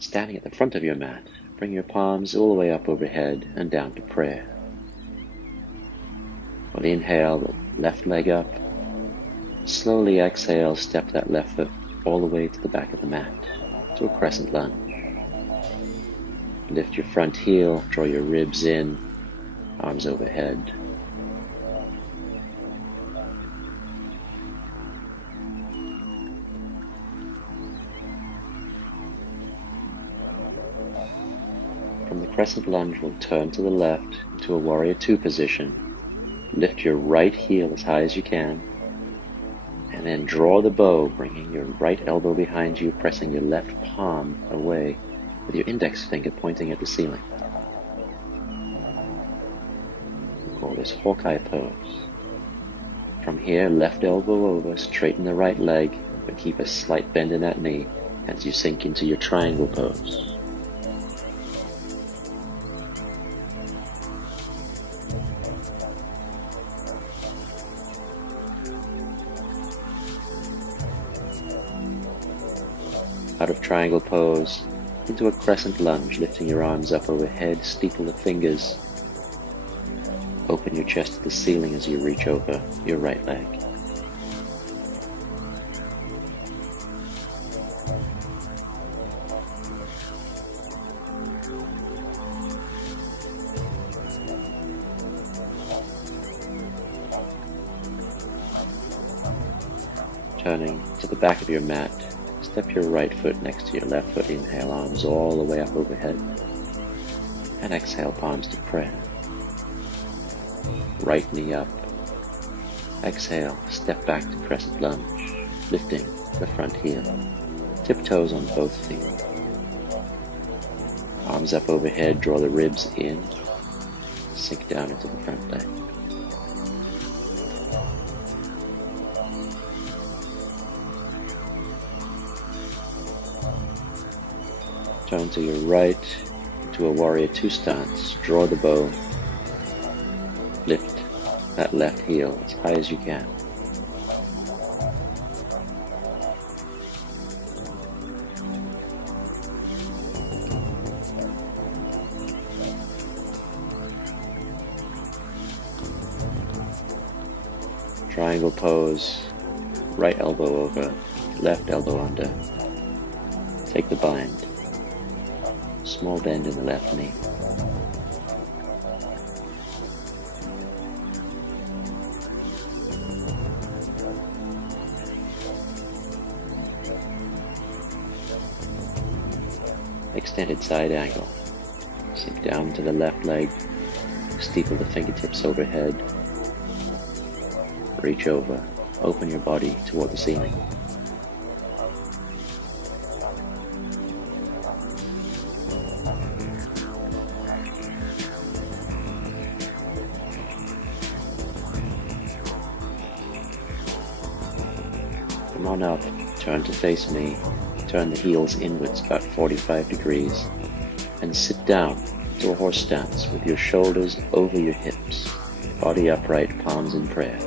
Standing at the front of your mat, bring your palms all the way up overhead and down to prayer. On the inhale, the left leg up. Slowly exhale, step that left foot all the way to the back of the mat, to a crescent lunge. Lift your front heel, draw your ribs in, arms overhead. From the crescent lunge, we'll turn to the left into a warrior two position. Lift your right heel as high as you can, and then draw the bow, bringing your right elbow behind you, pressing your left palm away with your index finger pointing at the ceiling. We call this Hawkeye pose. From here, left elbow over, straighten the right leg, but keep a slight bend in that knee as you sink into your triangle pose. Out of triangle pose, into a crescent lunge, lifting your arms up overhead, steeple the fingers. Open your chest to the ceiling as you reach over your right leg. Turning to the back of your mat, step your right foot next to your left foot. Inhale, arms all the way up overhead. And exhale, palms to prayer. Right knee up. Exhale, step back to crescent lunge, lifting the front heel. Tiptoes on both feet. Arms up overhead, draw the ribs in. Sink down into the front leg. Turn to your right into a warrior two stance. Draw the bow. Lift that left heel as high as you can. Triangle pose. Right elbow over, left elbow under. Take the bind. Small bend in the left knee. Extended side angle. Sink down to the left leg. Steeple the fingertips overhead. Reach over. Open your body toward the ceiling. Come on up, turn to face me, turn the heels inwards about 45 degrees, and sit down to a horse stance with your shoulders over your hips, body upright, palms in prayer.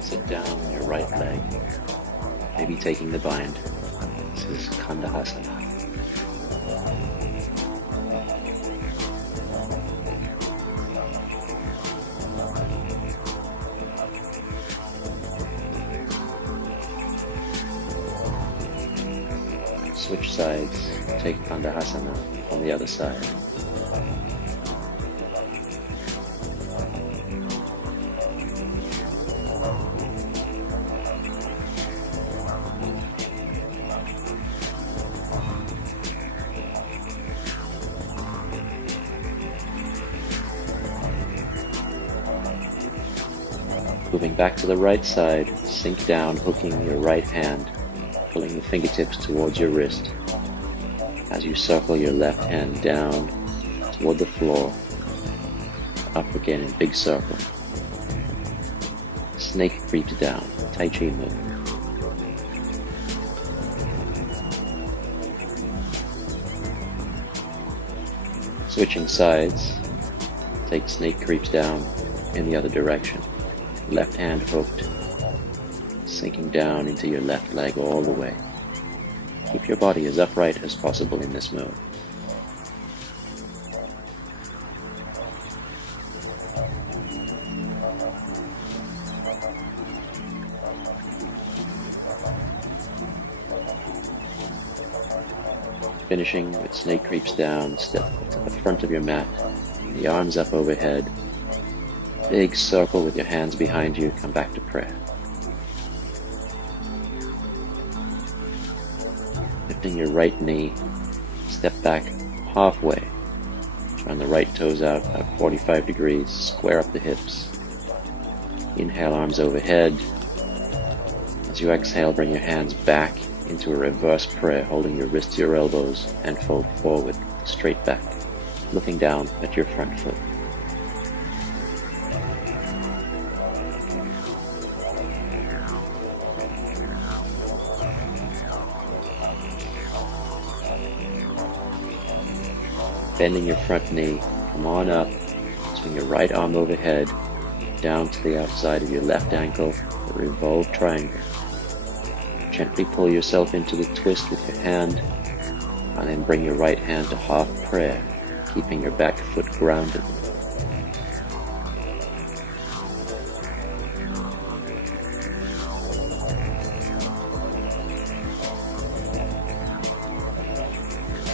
Sit down on your right leg, maybe taking the bind. This is Kandahasana. Switch sides, take Kandahasana on the other side. Moving back to the right side, sink down, hooking your right hand, pulling the fingertips towards your wrist as you circle your left hand down toward the floor, up again in big circle. Snake creeps down, Tai Chi move. Switching sides, take snake creeps down in the other direction. Left hand hooked, sinking down into your left leg all the way. Keep your body as upright as possible in this mode. Finishing with snake creeps down, step to the front of your mat, the arms up overhead, big circle with your hands behind you, come back to prayer. Lifting your right knee, step back halfway, turn the right toes out about 45 degrees, square up the hips. Inhale, arms overhead. As you exhale, bring your hands back into a reverse prayer, holding your wrists to your elbows and fold forward, straight back, looking down at your front foot. Bending your front knee, come on up, swing your right arm overhead, down to the outside of your left ankle, a revolved triangle. Gently pull yourself into the twist with your hand, and then bring your right hand to half prayer, keeping your back foot grounded.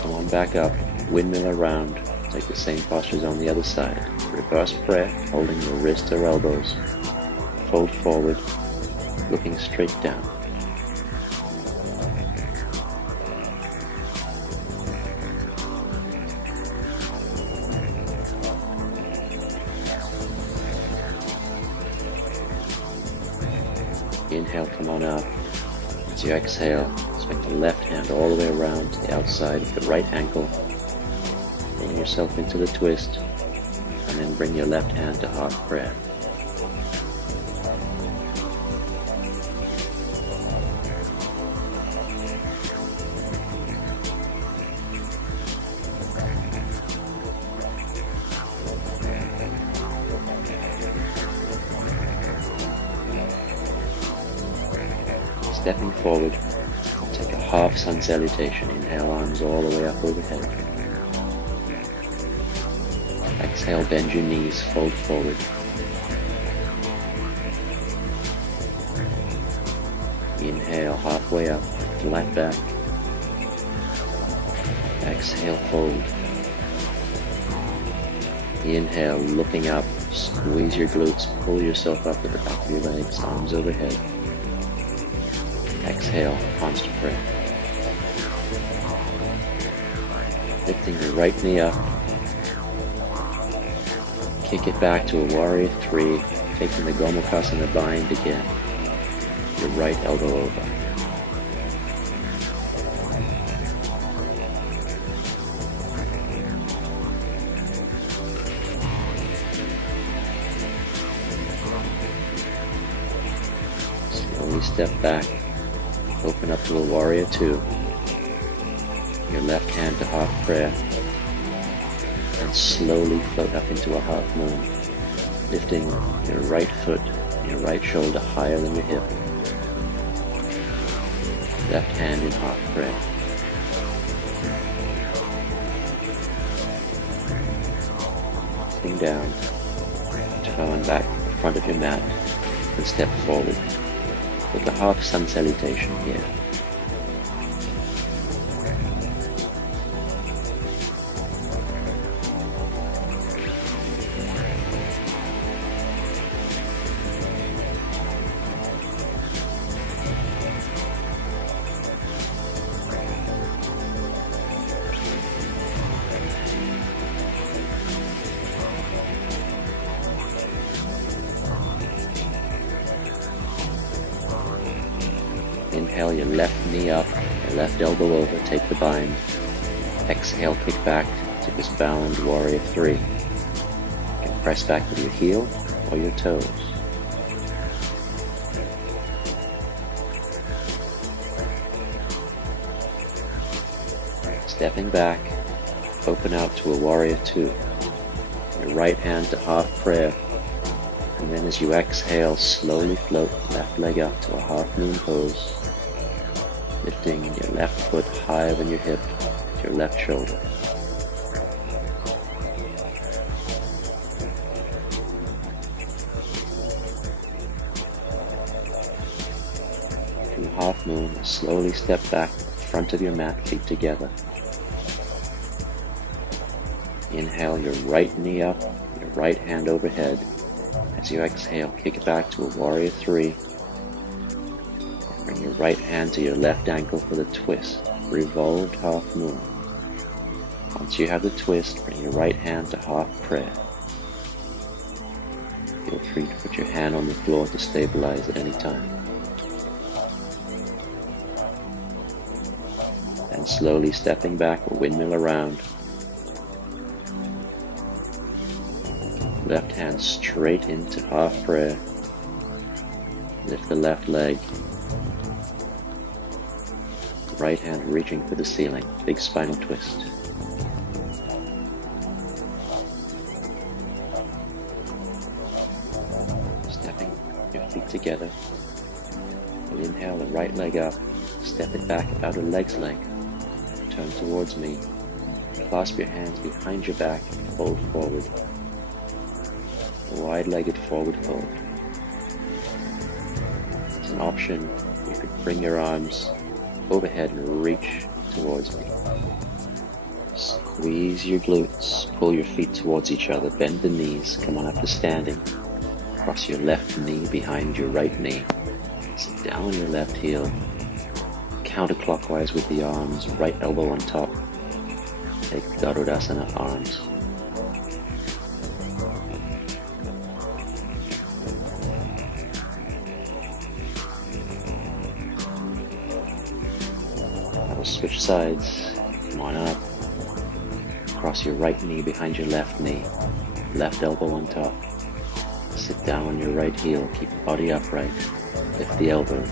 Come on back up, windmill around, take the same postures on the other side. Reverse prayer, holding your wrists or elbows, fold forward, looking straight down. Inhale, come on up. As you exhale, swing the left hand all the way around to the outside of the right ankle. Bring yourself into the twist, and then bring your left hand to half prayer. Stepping forward, take a half sun salutation. Inhale, arms all the way up overhead. Exhale, bend your knees, fold forward. Inhale, halfway up, flat back. Exhale, fold. Inhale, looking up, squeeze your glutes, pull yourself up to the back of your legs, arms overhead. Exhale, arms to prayer. Lifting your right knee up. Kick it back to a warrior three, taking the Gomukhasana bind again. Your right elbow over. Slowly step back. Open up to a warrior two. Your left hand to half prayer. And slowly float up into a half moon. Lifting your right foot and your right shoulder higher than your hip. Left hand in half prayer. Sitting down. Turn back to the front of your mat and step forward. With a half sun salutation here. Inhale, your left knee up, your left elbow over, take the bind. Exhale, kick back to this bound warrior three. You can press back with your heel or your toes. Stepping back, Open out to a warrior two. Your right hand to half prayer. And then as you exhale, slowly float left leg up to a half moon pose, lifting your left foot higher than your hip to your left shoulder. From half moon, slowly step back, front of your mat, feet together. Inhale your right knee up, your right hand overhead. As you exhale, kick it back to a warrior three. Bring your right hand to your left ankle for the twist, revolved half moon. Once you have the twist, bring your right hand to half prayer. Feel free to put your hand on the floor to stabilize at any time. And slowly stepping back, a windmill around. Left hand straight into half prayer. Lift the left leg. Right hand reaching for the ceiling. Big spinal twist. Stepping your feet together. And inhale the right leg up. Step it back about a leg's length. Turn towards me. Clasp your hands behind your back and fold forward. A wide-legged forward fold. As an option, you could bring your arms overhead and reach towards me. Squeeze your glutes, pull your feet towards each other, bend the knees, come on up to standing. Cross your left knee behind your right knee. Sit down on your left heel. Counterclockwise with the arms, right elbow on top. Take Garudasana arms. Switch sides, come on up, cross your right knee behind your left knee, left elbow on top, sit down on your right heel, keep the body upright, lift the elbows.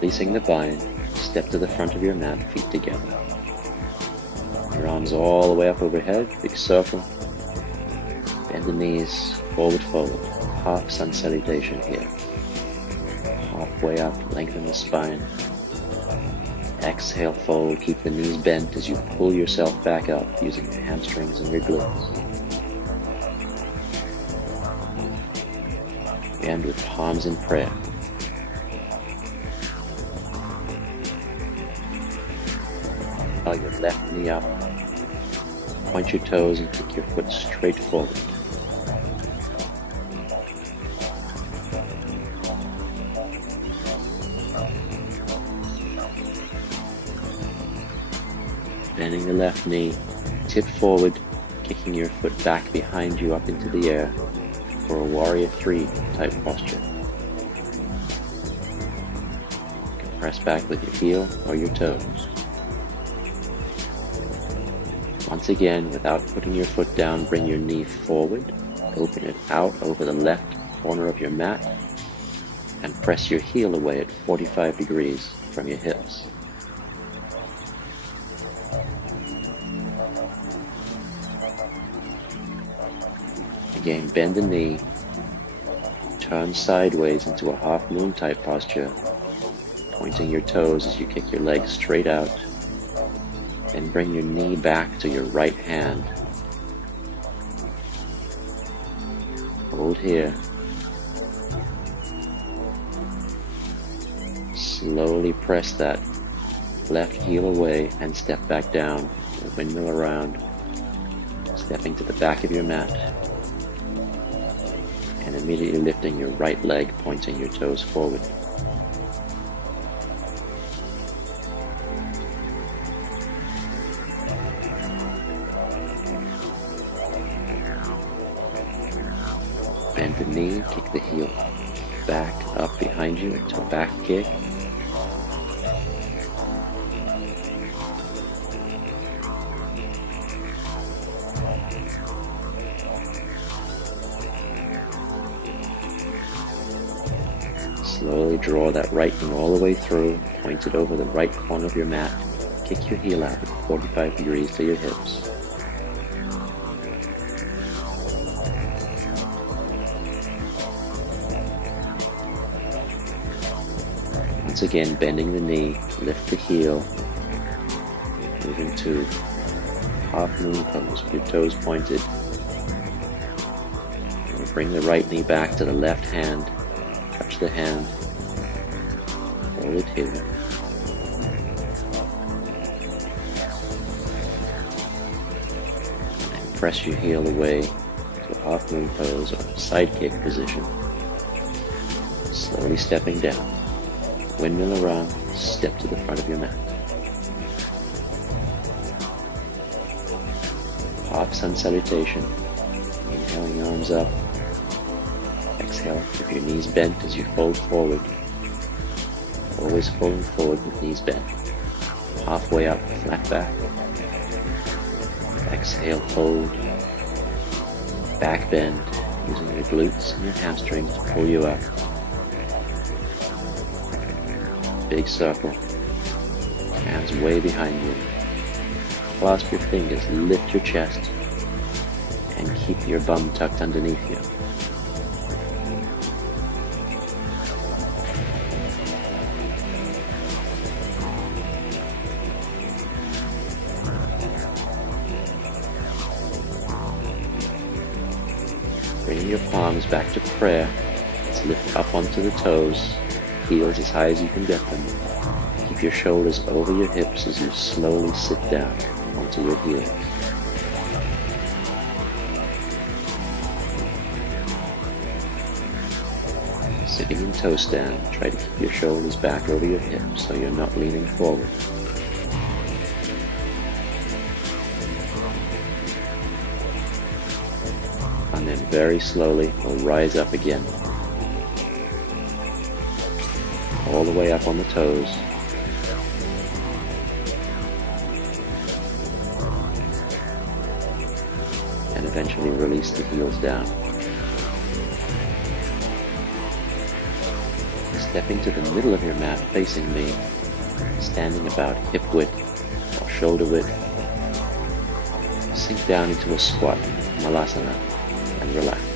Releasing the bind, step to the front of your mat, feet together. Your arms all the way up overhead, big circle. Bend the knees, forward fold. Half sun salutation here. Halfway up, lengthen the spine. Exhale, fold, keep the knees bent as you pull yourself back up using your hamstrings and your glutes. We end with palms in prayer. Allow your left knee up. Point your toes and kick your foot straight forward. Bending the left knee, tip forward, kicking your foot back behind you up into the air for a warrior three type posture. You can press back with your heel or your toes. Once again, without putting your foot down, bring your knee forward, open it out over the left corner of your mat, and press your heel away at 45 degrees from your hips. Again, bend the knee, turn sideways into a half moon type posture, pointing your toes as you kick your legs straight out. And bring your knee back to your right hand. Hold here. Slowly press that left heel away and step back down. Windmill around. Stepping to the back of your mat. And immediately lifting your right leg, pointing your toes forward. Bend the knee, kick the heel back up behind you into a back kick. Slowly draw that right knee all the way through, point it over the right corner of your mat. Kick your heel out at 45 degrees to your hips. Once again, bending the knee, lift the heel, moving to half moon pose with your toes pointed. And bring the right knee back to the left hand, touch the hand, hold it here. And press your heel away to a half moon pose or side kick position. Slowly stepping down. Windmill around, step to the front of your mat. Half sun salutation. Inhaling arms up. Exhale, keep your knees bent as you fold forward. Always folding forward with knees bent. Halfway up, flat back. Exhale, fold. Back bend, using your glutes and your hamstrings to pull you up. Big circle, hands way behind you. Clasp your fingers, lift your chest, and keep your bum tucked underneath you. Bringing your palms back to prayer, let's lift up onto the toes. Heels as high as you can get them. Keep your shoulders over your hips as you slowly sit down onto your heels. Sitting in toe stand, try to keep your shoulders back over your hips so you're not leaning forward. And then very slowly we'll rise up again. All the way up on the toes. And eventually release the heels down. Stepping to the middle of your mat facing me, standing about hip width or shoulder width. Sink down into a squat, malasana, and relax.